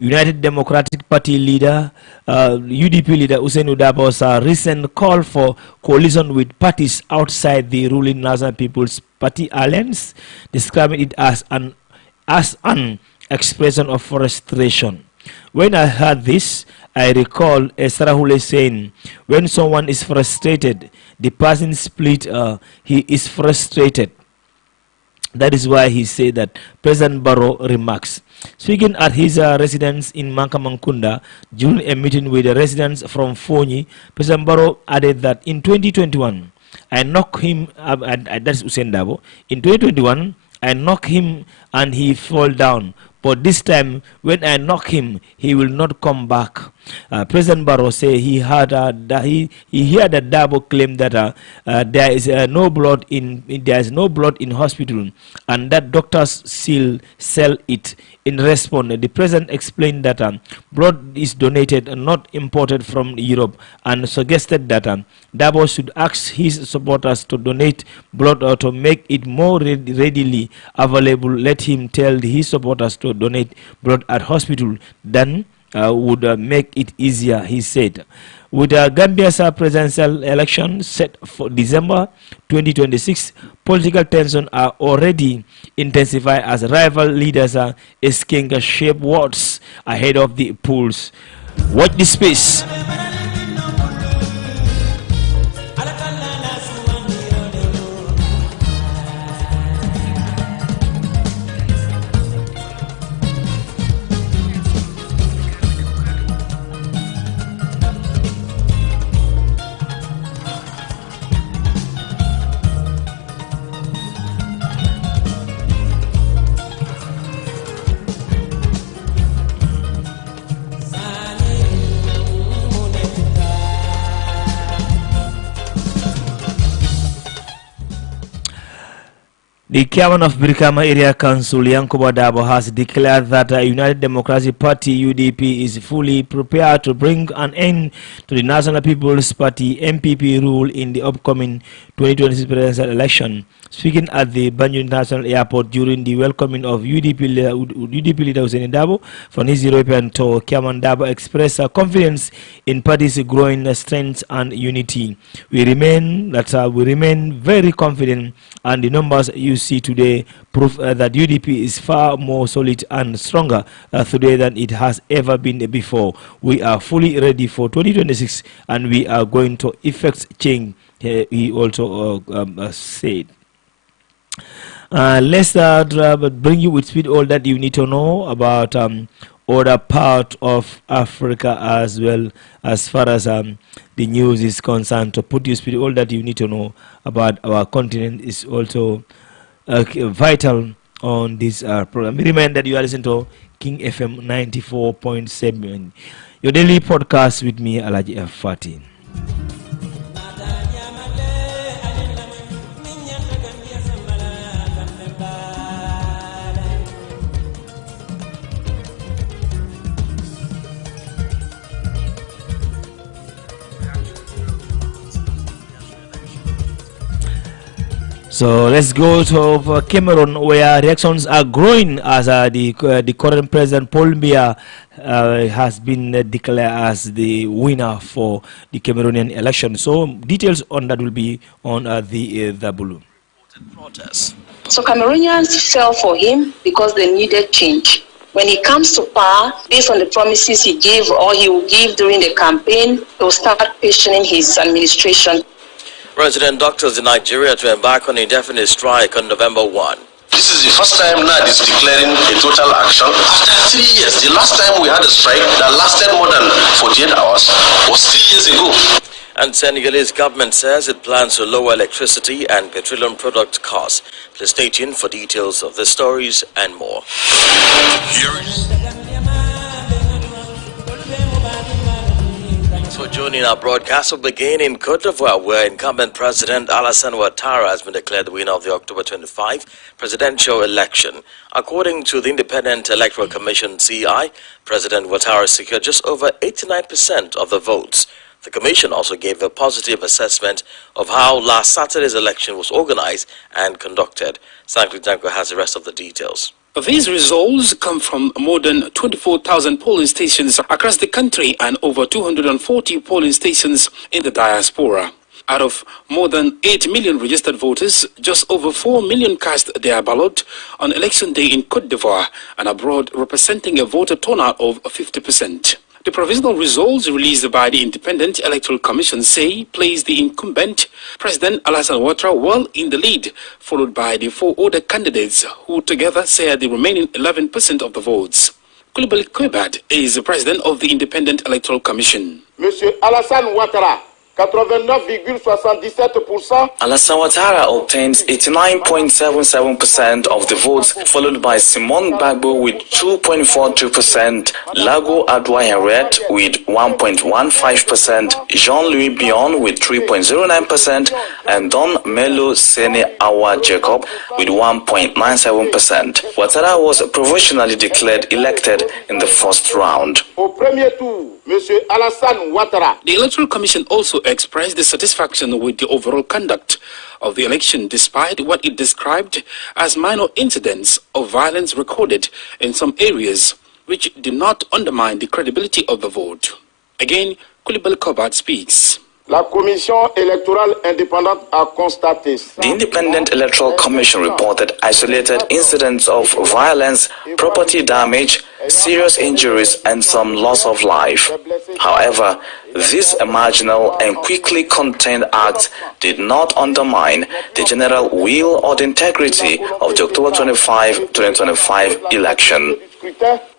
United Democratic Party leader, UDP leader Usainu Dabo's recent call for coalition with parties outside the ruling National People's Party alliance, describing it as an expression of frustration. When I heard this, I recall Esrahule saying, when someone is frustrated, the person split, he is frustrated. That is why he said that. President Barrow remarks. Speaking at his residence in Mankamankunda during a meeting with the residents from Fonyi, President Barrow added that in 2021, I knocked him, that's Usain Dabo, in 2021, I knocked him and he fell down. But this time, when I knock him, he will not come back. President Barrow said he heard that Dabo claim that there is no blood in hospital, and that doctors still sell it. In response, the president explained that blood is donated and not imported from Europe, and suggested that Dabo should ask his supporters to donate blood or to make it more readily available. Let him tell his supporters to donate blood at hospital, then would make it easier, he said. With Gambia's presidential election set for December 2026, political tensions are already intensified as rival leaders are asking shape words ahead of the polls. Watch this space. The chairman of Brikama Area Council, Yankuba Dabo, has declared that the United Democratic Party, UDP, is fully prepared to bring an end to the National People's Party, NPP, rule in the upcoming 2026 presidential election. Speaking at the Banjul International Airport during the welcoming of UDP leader Usain Dabo for his European tour, Chairman Dabo expressed confidence in party's growing strength and unity. We remain very confident, and the numbers you see today prove that UDP is far more solid and stronger today than it has ever been before. We are fully ready for 2026, and we are going to effect change, he also said. Let's bring you with speed all that you need to know about other part of Africa as well, as far as the news is concerned. To put you speed all that you need to know about our continent is also vital on this program. Remember that you are listening to King FM 94.7, your daily podcast with me, ALHAGIE F14. So let's go to Cameroon, where reactions are growing as the current president Paul Biya has been declared as the winner for the Cameroonian election. So details on that will be on the balloon. So Cameroonians fell for him because they needed change. When he comes to power, based on the promises he gave or he will give during the campaign, he will start questioning his administration. Resident doctors in Nigeria to embark on indefinite strike on November 1. This is the first time NAD is declaring a total action after 3 years. The last time we had a strike that lasted more than 48 hours was 3 years ago. And Senegalese government says it plans to lower electricity and petroleum product costs. Please stay tuned for details of the stories and more. For joining our broadcast, will begin in Cote d'Ivoire, where incumbent President Alassane Ouattara has been declared the winner of the October 25 presidential election. According to the Independent Electoral Commission (CI), President Ouattara secured just over 89% of the votes. The commission also gave a positive assessment of how last Saturday's election was organized and conducted. Sankli Danko has the rest of the details. These results come from more than 24,000 polling stations across the country and over 240 polling stations in the diaspora. Out of more than 8 million registered voters, just over 4 million cast their ballot on election day in Côte d'Ivoire and abroad, representing a voter turnout of 50%. The provisional results released by the Independent Electoral Commission say place the incumbent President Alassane Ouattara well in the lead, followed by the 4 other candidates who together share the remaining 11% of the votes. Coulibaly Koebat is the president of the Independent Electoral Commission. Monsieur Alassane Ouattara, 89,77%. Alassane Ouattara obtains 89.77% of the votes, followed by Simone Gbagbo with 2.42%, Lago Adouayaret with 1.15%, Jean-Louis Bion with 3.09%, and Don Melo Sene Awa Jacob with 1.97%. Ouattara was provisionally declared elected in the first round. Au premier tour, Monsieur Alassane Ouattara. The Electoral Commission also expressed dissatisfaction with the overall conduct of the election, despite what it described as minor incidents of violence recorded in some areas, which did not undermine the credibility of the vote. Again, Coulibaly Koebat speaks. La Commission électorale indépendante a constaté. The Independent Electoral Commission reported isolated incidents of violence, property damage, serious injuries, and some loss of life. However, these marginal and quickly contained acts did not undermine the general will or the integrity of the October 25, 2025 election.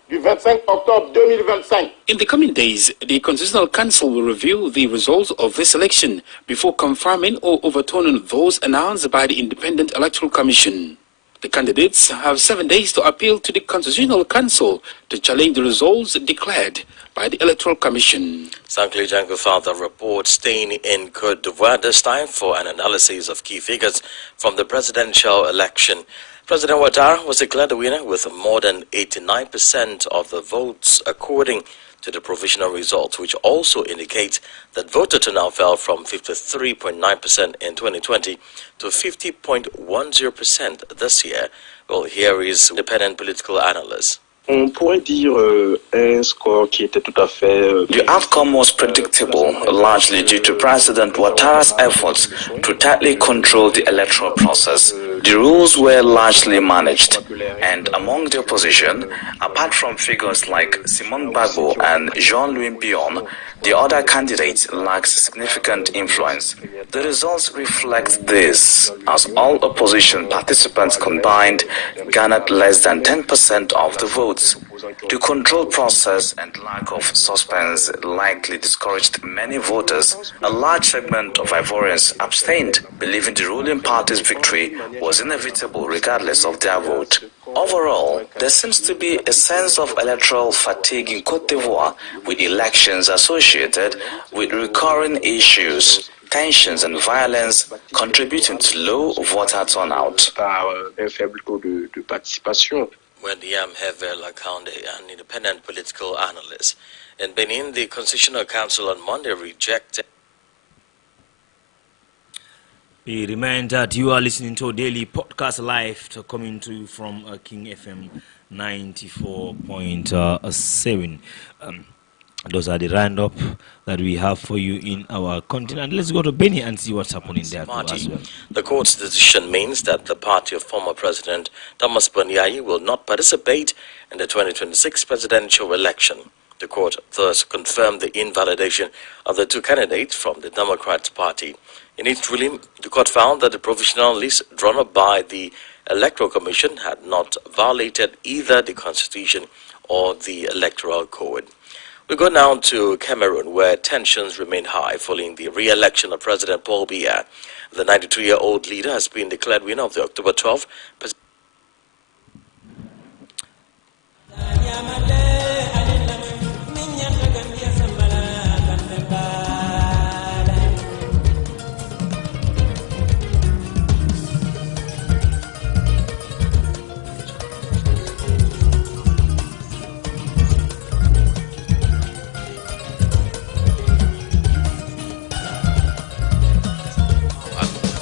Du 25 octobre 2025. In the coming days, the Constitutional Council will review the results of this election before confirming or overturning those announced by the Independent Electoral Commission. The candidates have 7 days to appeal to the Constitutional Council to challenge the results declared by the Electoral Commission. Sankli Jango Father reports staying in Côte d'Ivoire, this time for an analysis of key figures from the presidential election. President Ouattara was declared the winner with more than 89% of the votes, according to the provisional results, which also indicates that voter turnout fell from 53.9% in 2020 to 50.10% this year. Well, here is independent political analyst. On pourrait dire un score qui était tout à fait. The outcome was predictable, largely due to President Ouattara's efforts to tightly control the electoral process. The rules were largely managed, and among the opposition, apart from figures like Simone Gbagbo and Jean-Louis Bion, the other candidates lacked significant influence. The results reflect this, as all opposition participants combined garnered less than 10% of the votes. The control process and lack of suspense likely discouraged many voters. A large segment of Ivorians abstained, believing the ruling party's victory was inevitable regardless of their vote. Overall, there seems to be a sense of electoral fatigue in Côte d'Ivoire, with elections associated with recurring issues, tensions and violence contributing to low voter turnout. Wendy Hevel Akande, an independent political analyst. In Benin, the Constitutional Council on Monday rejected. We remind that you are listening to a daily podcast live coming to you from King FM 94.7. Those are the roundup that we have for you in our continent. Let's go to Benin and see what's happening there as well. The court's decision means that the party of former President Thomas Boniayi will not participate in the 2026 presidential election. The court thus confirmed the invalidation of the 2 candidates from the Democrats Party. In its ruling, the court found that the provisional list drawn up by the Electoral Commission had not violated either the Constitution or the Electoral Code. We go now to Cameroon, where tensions remain high following the re-election of President Paul Biya. The 92-year-old leader has been declared winner of the October 12th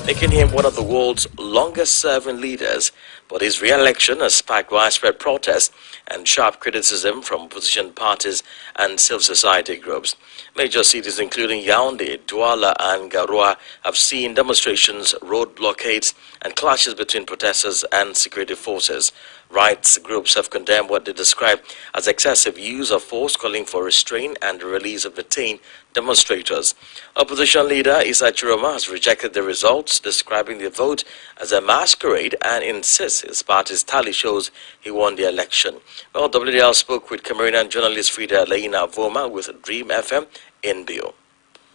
making him one of the world's longest-serving leaders. But his re-election has sparked widespread protest and sharp criticism from opposition parties and civil society groups. Major cities including Yaoundé, Douala and Garoua have seen demonstrations, road blockades and clashes between protesters and security forces. Rights groups have condemned what they describe as excessive use of force, calling for restraint and the release of detained demonstrators. Opposition leader Issa Chiroma has rejected the results, describing the vote as a masquerade and insists his party's tally shows he won the election. Well, WDL spoke with Cameroonian journalist Frida Leina Voma with Dream FM in Bio.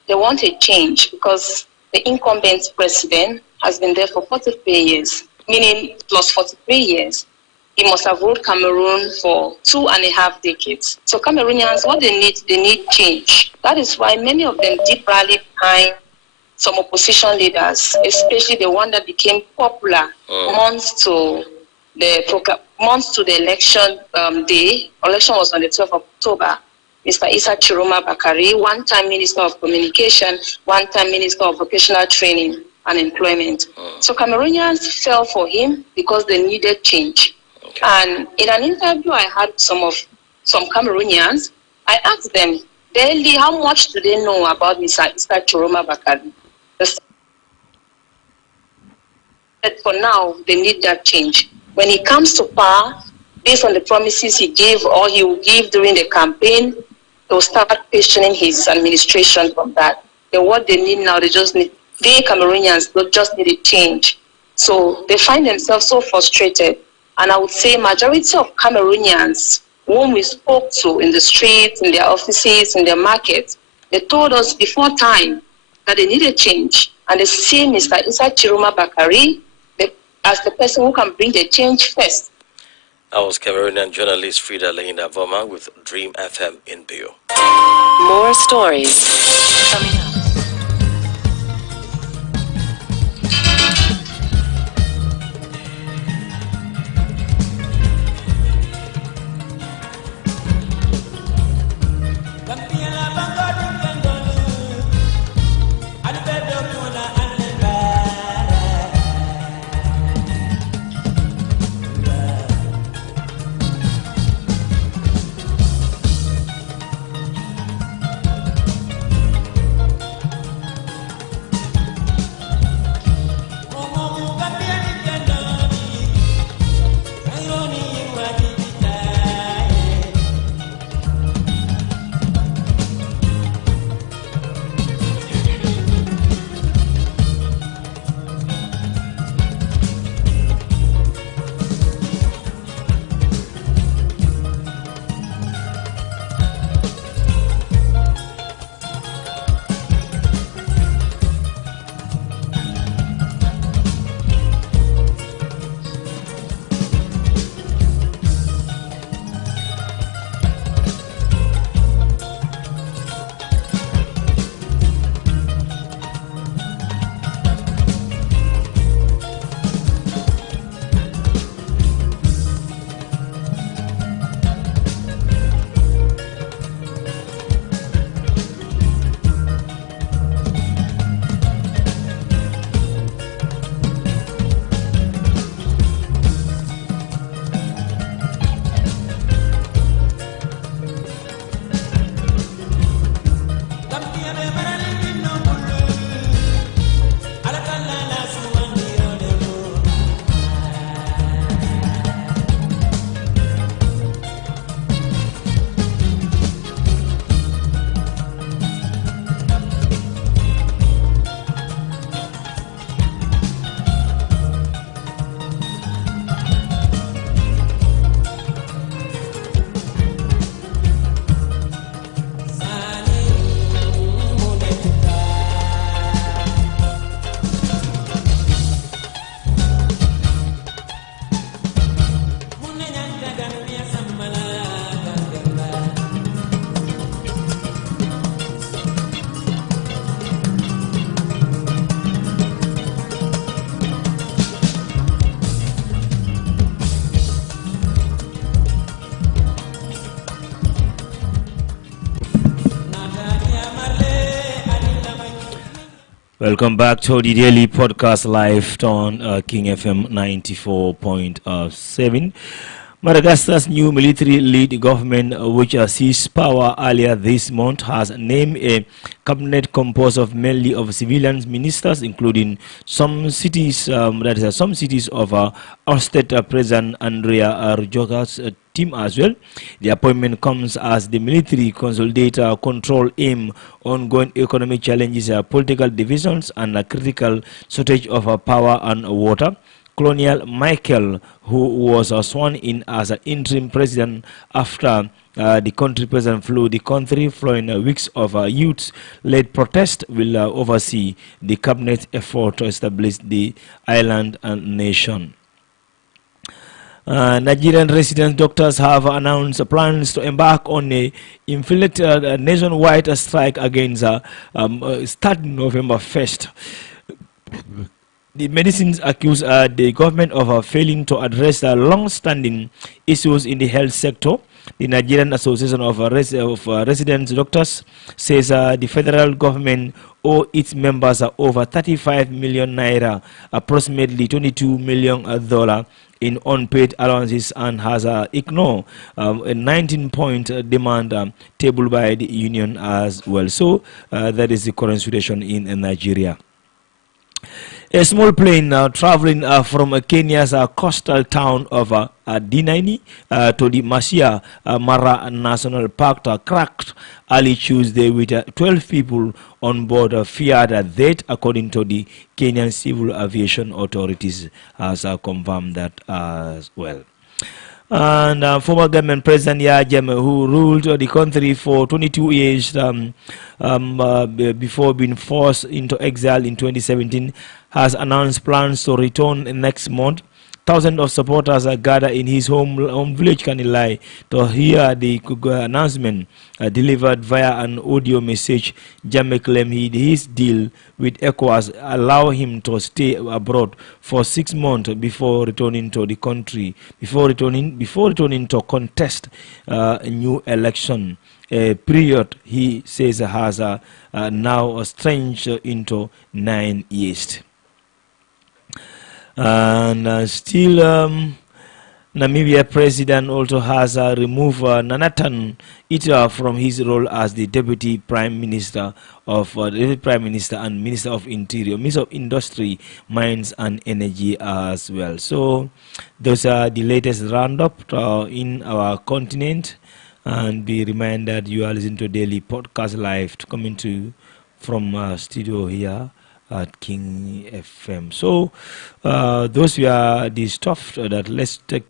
They want a change because the incumbent president has been there for 43 years, meaning plus 43 years. He must have ruled Cameroon for 2.5 decades. So Cameroonians, what they need change. That is why many of them deep rallied behind some opposition leaders, especially the one that became popular months to the election day. Election was on the 12th of October. Mr. Issa Chiroma Bakari, one-time Minister of Communication, one-time Minister of Vocational Training and Employment. So Cameroonians fell for him because they needed change. And in an interview I had some Cameroonians, I asked them daily how much do they know about Mr. Issa Chiroma Bakari. But for now, they need that change. When he comes to power, based on the promises he gave or he will give during the campaign, they'll start questioning his administration from that. What they need now, they Cameroonians just need a change. So they find themselves so frustrated. And I would say majority of Cameroonians, whom we spoke to in the streets, in their offices, in their markets, they told us before time that they need a change. And they see Mr. Issa Chiroma Bakari as the person who can bring the change first. I was Cameroonian journalist Frida Leina Voma with Dream FM in Bio. More stories coming up. Welcome back to the daily podcast live on King FM 94.7. Madagascar's new military-led government, which seized power earlier this month, has named a cabinet composed of mainly of civilian ministers, including some cities, some cities of our state President Andrea Rjoga's team as well. The appointment comes as the military consolidate control aim ongoing economic challenges, political divisions, and a critical shortage of power and water. Colonel Michael, who was sworn in as an interim president after the country president flew the country following weeks of youth-led protest, will oversee the cabinet effort to establish the island and nation. Nigerian resident doctors have announced plans to embark on a inflated nationwide strike against starting November 1st. The medicines accuse the government of failing to address long-standing issues in the health sector. The Nigerian Association of Resident Doctors says the federal government owe its members over 35 million naira, approximately $22 million in unpaid allowances, and has ignored a 19-point demand tabled by the union as well. So that is the current situation in Nigeria. A small plane traveling from Kenya's coastal town of Dinaini to the Masia Mara National Park cracked early Tuesday with 12 people on board, feared that, according to the Kenyan Civil Aviation Authorities, has confirmed that as well. And former government President Yajem, who ruled the country for 22 years before being forced into exile in 2017, has announced plans to return next month. Thousands of supporters are gathered in his home village, Kanilai, to hear the announcement delivered via an audio message. Jammeh claimed his deal with ECOWAS allow him to stay abroad for 6 months before returning to the country, before returning to contest a new election. A period he says has now stretched into 9 years. And still, Namibia president also has removed Nanatan Ita from his role as the deputy prime minister and minister of interior, minister of industry, mines and energy as well. So those are the latest roundup in our continent. And be reminded you are listening to Daily Podcast Live coming to from studio here at King FM. So those were the stuff that let's take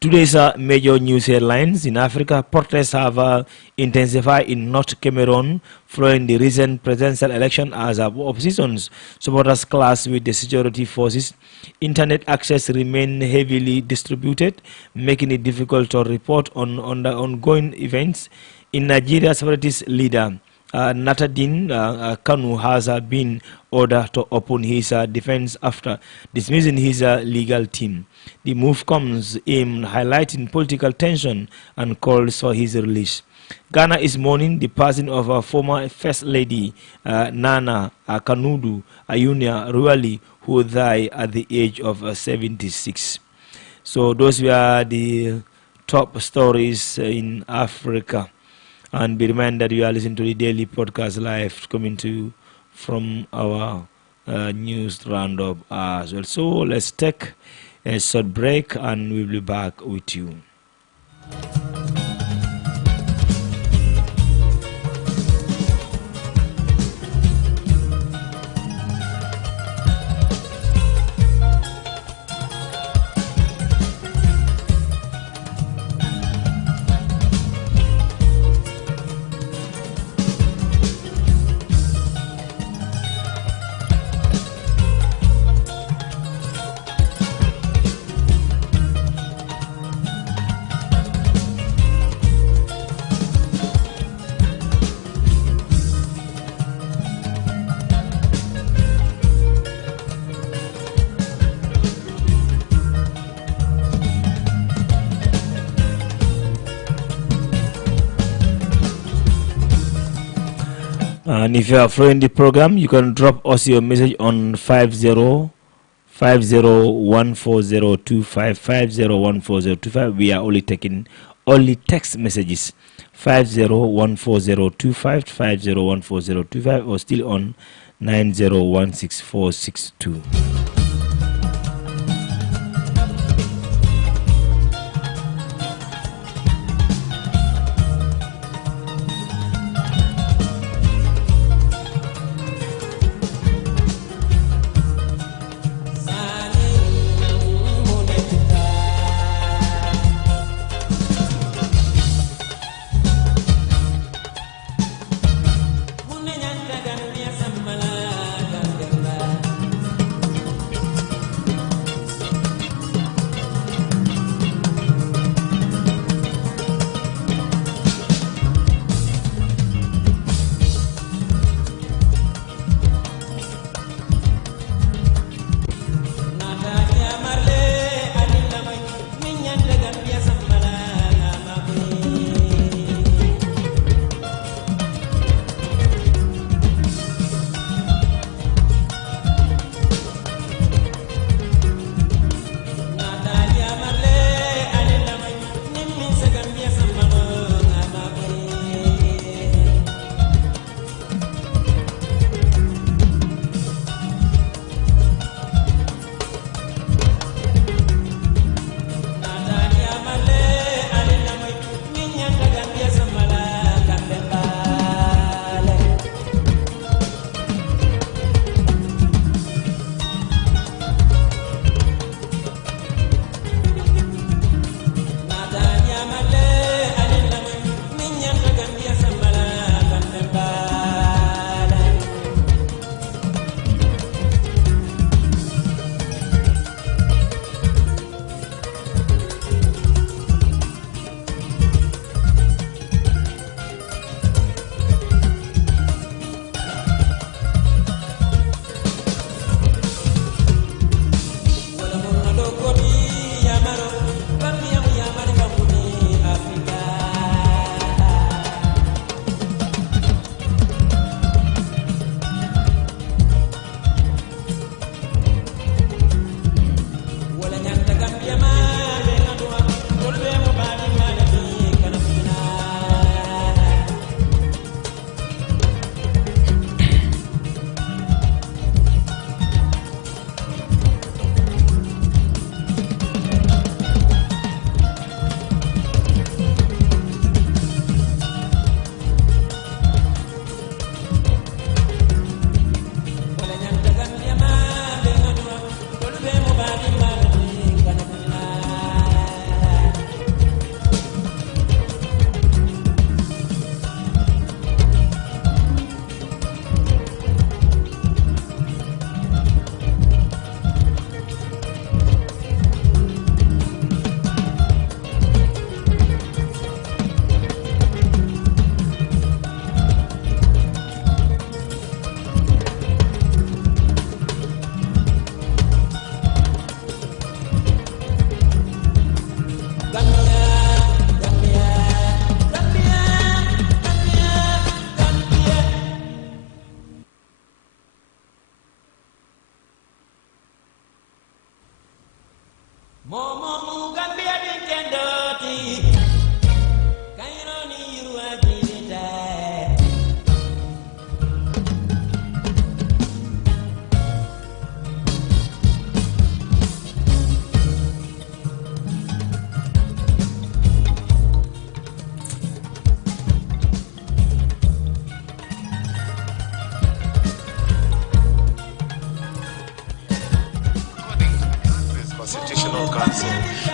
today's major news headlines. In Africa, protests have intensified in North Cameroon following the recent presidential election as opposition's supporters clash with the security forces. Internet access remains heavily distributed, making it difficult to report on the ongoing events. In Nigeria, separatist leader Natadin Kanu has been ordered to open his defense after dismissing his legal team. The move comes in highlighting political tension and calls for his release. Ghana is mourning the passing of former First Lady Nana Kanudu Ayunia Ruali, who died at the age of 76. So those were the top stories in Africa. And be reminded you are listening to the Daily Podcast Live coming to from our news roundup as well. So let's take a short break and we'll be back with you. And if you are following the program, you can drop us your message on 50 We are only taking only text messages. 50 or still on 90164662.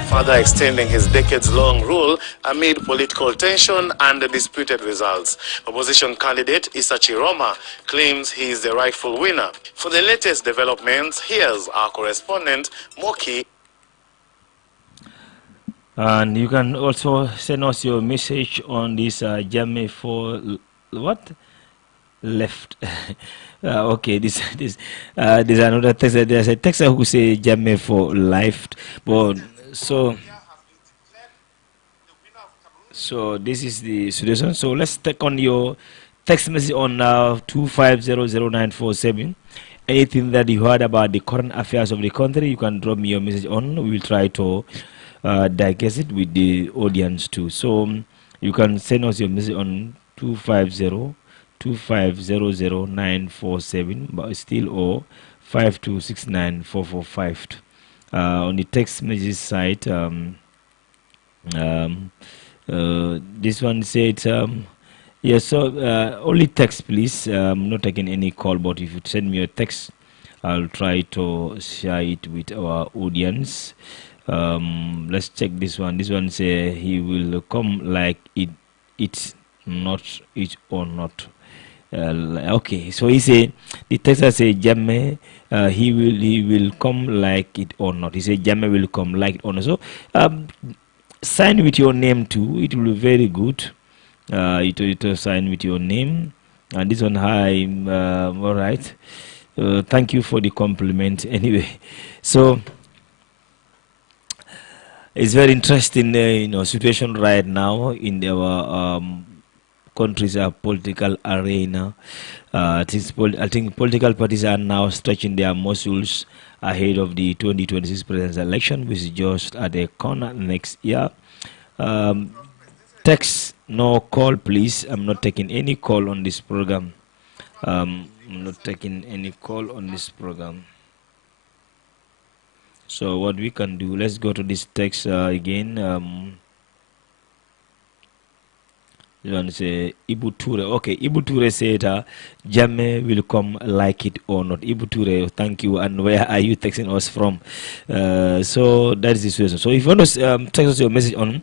Further extending his decades-long rule amid political tension and disputed results. Opposition candidate Isachi Roma claims he is the rightful winner. For the latest developments, here's our correspondent, Moki. And you can also send us your message on this Jamme for what? Left. Okay, there's another text. There's a texter who say Jamme for life, but so this is the solution. So let's take on your text message on 2500947. Anything that you heard about the current affairs of the country, you can drop me your message on. We will try to digest it with the audience too. So you can send us your message on 250-2500947, but still or 5269445. On the text message site, this one said, yes, so only text, please. I'm not taking any call, but if you send me a text, I'll try to share it with our audience. Let's check this one. This one say he will come like it's not it or not. Okay, so he say the texter say Jamme, he will come like it or not. He say Jamme will come like it or not. So sign with your name too. It will be very good. It will sign with your name. And this one, hi, all right. Thank you for the compliment. Anyway, so it's very interesting, situation right now in our country's political arena. I think political parties are now stretching their muscles ahead of the 2026 presidential election, which is just at the corner next year. Text, no call, please. I'm not taking any call on this program. I'm not taking any call on this program. So what we can do, let's go to this text again. You want to say Ibu Ture. Okay, Ibu Ture said Jamme will come like it or not. Ibu Ture, thank you. And where are you texting us from? So that is the situation. So if you want to text us your message on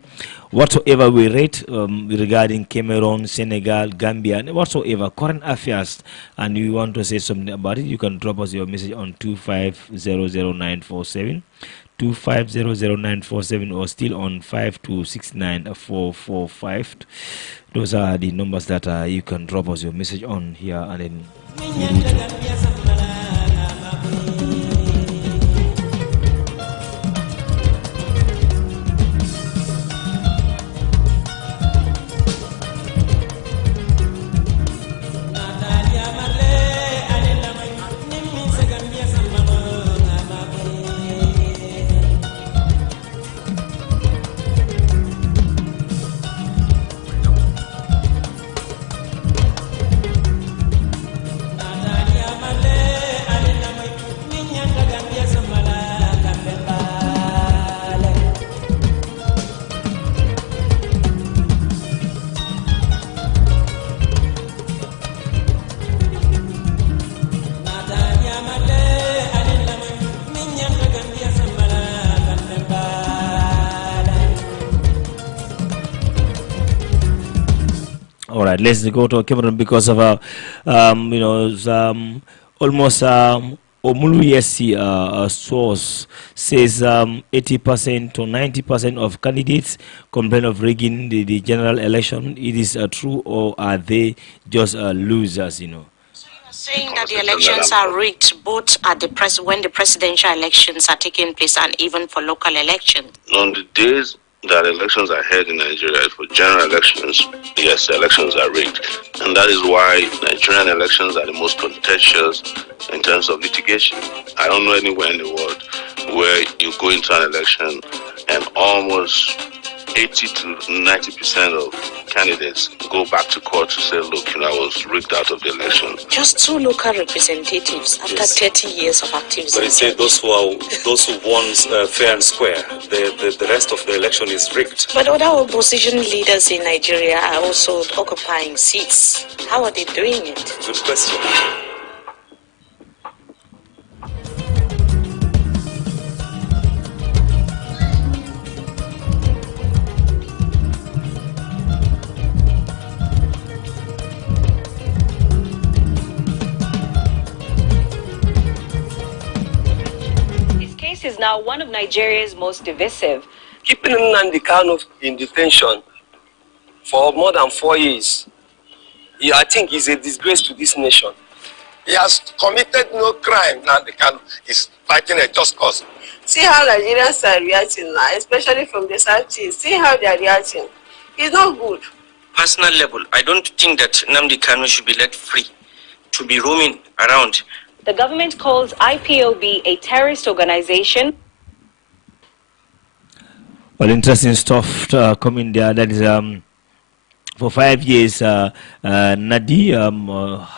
whatsoever we rate regarding Cameroon, Senegal, Gambia, and whatsoever current affairs, and you want to say something about it, you can drop us your message on 2500947. 2500947 or still on 5269445. Those are the numbers that you can drop us your message on here, and then all right, let's go to Cameroon because of almost Omulu source says 80% to 90% of candidates complain of rigging the general election. It is true, or are they just losers? So you are saying that the elections are rigged both at when the presidential elections are taking place and even for local elections. On the days that elections are held in Nigeria for general elections, yes, elections are rigged. And that is why Nigerian elections are the most contentious in terms of litigation. I don't know anywhere in the world where you go into an election and almost 80 to 90% of candidates go back to court to say, look, I was rigged out of the election. Just 2 local representatives after 30 years of activism. But it says those who won fair and square, the rest of the election is rigged. But other opposition leaders in Nigeria are also occupying seats. How are they doing it? Good question. Is now one of Nigeria's most divisive. Keeping Nnamdi Kanu in detention for more than 4 years, I think is a disgrace to this nation. He has committed no crime. Nnamdi Kanu is fighting a just cause. See how Nigerians are reacting now, especially from the Southeast. See how they are reacting. It's not good. personal level, I don't think that Nnamdi Kanu should be let free to be roaming around. The government calls IPOB a terrorist organization. Well, interesting stuff coming there. That is for 5 years, Nadi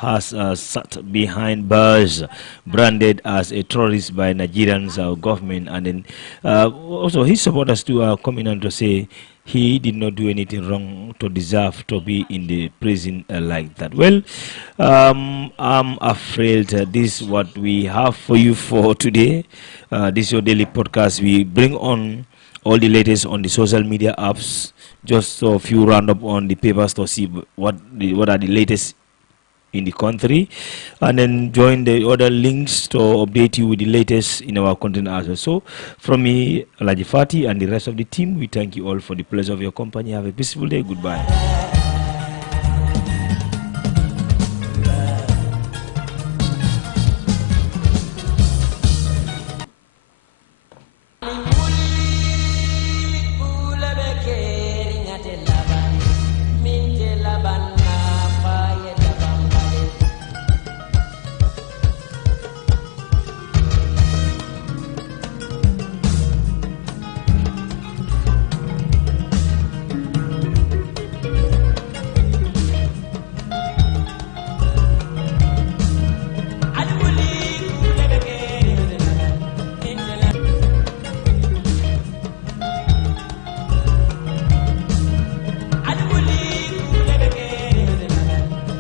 has sat behind bars, branded as a terrorist by Nigerians government, and then also his supporters too coming on to say he did not do anything wrong to deserve to be in the prison like that. Well, I'm afraid this is what we have for you for today. This is your daily podcast. We bring on all the latest on the social media apps, just a few roundup on the papers to see what are the latest in the country, and then join the other links to update you with the latest in our content as well. So from me, ALHAGIE Fati, and the rest of the team, we thank you all for the pleasure of your company. Have a peaceful day. Goodbye.